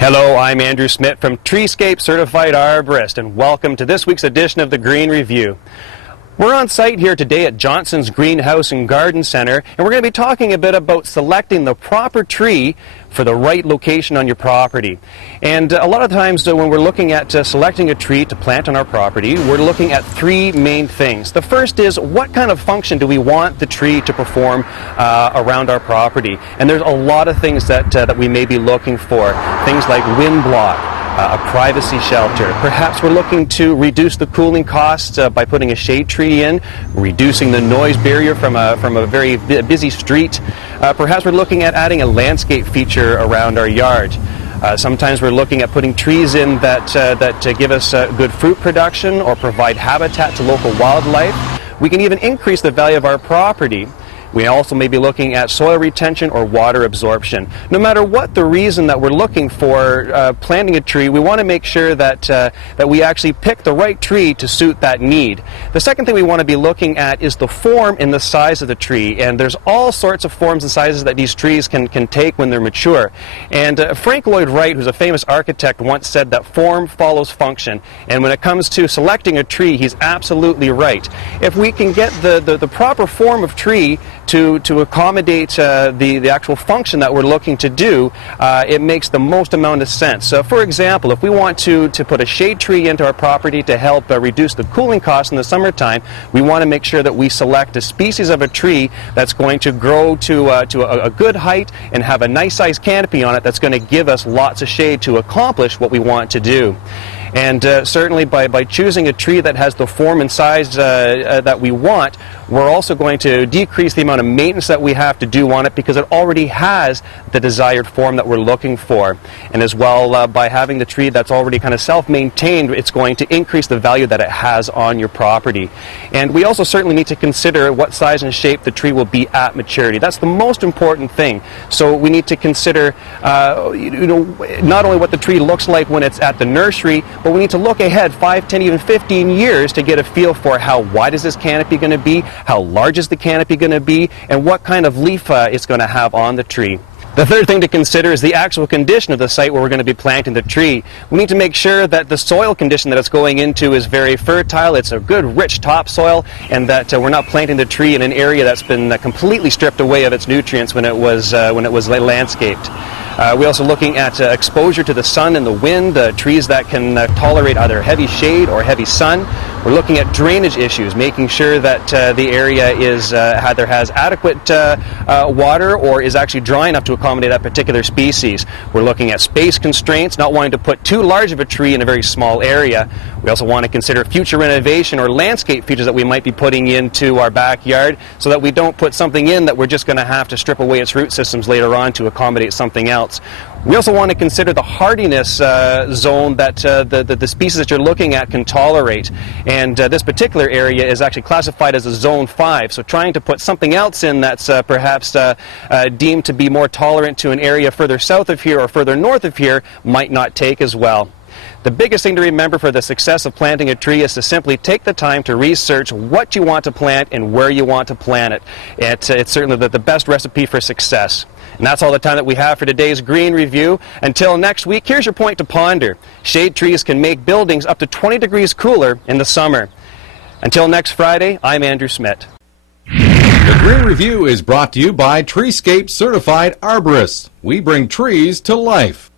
Hello, I'm Andrew Smith from Treescape Certified Arborist, and welcome to this week's edition of the Green Review. We're on site here today at Johnson's Greenhouse and Garden Center, and we're going to be talking a bit about selecting the proper tree for the right location on your property. And a lot of times when we're looking at selecting a tree to plant on our property, we're looking at three main things. The first is, what kind of function do we want the tree to perform around our property? And there's a lot of things that we may be looking for. Things like wind block, a privacy shelter. Perhaps we're looking to reduce the cooling costs by putting a shade tree in, reducing the noise barrier from a very busy street. Perhaps we're looking at adding a landscape feature around our yard. Sometimes we're looking at putting trees in that give us good fruit production or provide habitat to local wildlife. We can even increase the value of our property. We also may be looking at soil retention or water absorption. No matter what the reason that we're looking for planting a tree, we want to make sure that we actually pick the right tree to suit that need. The second thing we want to be looking at is the form and the size of the tree. And there's all sorts of forms and sizes that these trees can take when they're mature. And Frank Lloyd Wright, who's a famous architect, once said that form follows function. And when it comes to selecting a tree, he's absolutely right. If we can get the proper form of tree to accommodate the actual function that we're looking to do, it makes the most amount of sense. So, for example, if we want to put a shade tree into our property to help reduce the cooling costs in the summertime, we want to make sure that we select a species of a tree that's going to grow to a good height and have a nice sized canopy on it that's going to give us lots of shade to accomplish what we want to do. And certainly by choosing a tree that has the form and size that we want, we're also going to decrease the amount of maintenance that we have to do on it because it already has the desired form that we're looking for. And as well, by having the tree that's already kind of self-maintained, it's going to increase the value that it has on your property. And we also certainly need to consider what size and shape the tree will be at maturity. That's the most important thing. So we need to consider not only what the tree looks like when it's at the nursery, but we need to look ahead 5, 10, even 15 years to get a feel for how wide is this canopy going to be, how large is the canopy going to be, and what kind of leaf it's going to have on the tree. The third thing to consider is the actual condition of the site where we're going to be planting the tree. We need to make sure that the soil condition that it's going into is very fertile, it's a good rich topsoil, and that we're not planting the tree in an area that's been completely stripped away of its nutrients when it was landscaped. We're also looking at exposure to the sun and the wind, trees that can tolerate either heavy shade or heavy sun. We're looking at drainage issues, making sure that the area is either has adequate water or is actually dry enough to accommodate that particular species. We're looking at space constraints, not wanting to put too large of a tree in a very small area. We also want to consider future renovation or landscape features that we might be putting into our backyard so that we don't put something in that we're just going to have to strip away its root systems later on to accommodate something else. We also want to consider the hardiness zone that the species that you're looking at can tolerate. And this particular area is actually classified as a zone 5. So trying to put something else in that's perhaps deemed to be more tolerant to an area further south of here or further north of here might not take as well. The biggest thing to remember for the success of planting a tree is to simply take the time to research what you want to plant and where you want to plant it. It's certainly the best recipe for success. And that's all the time that we have for today's Green Review. Until next week, here's your point to ponder. Shade trees can make buildings up to 20 degrees cooler in the summer. Until next Friday, I'm Andrew Smith. The Green Review is brought to you by Treescape Certified Arborists. We bring trees to life.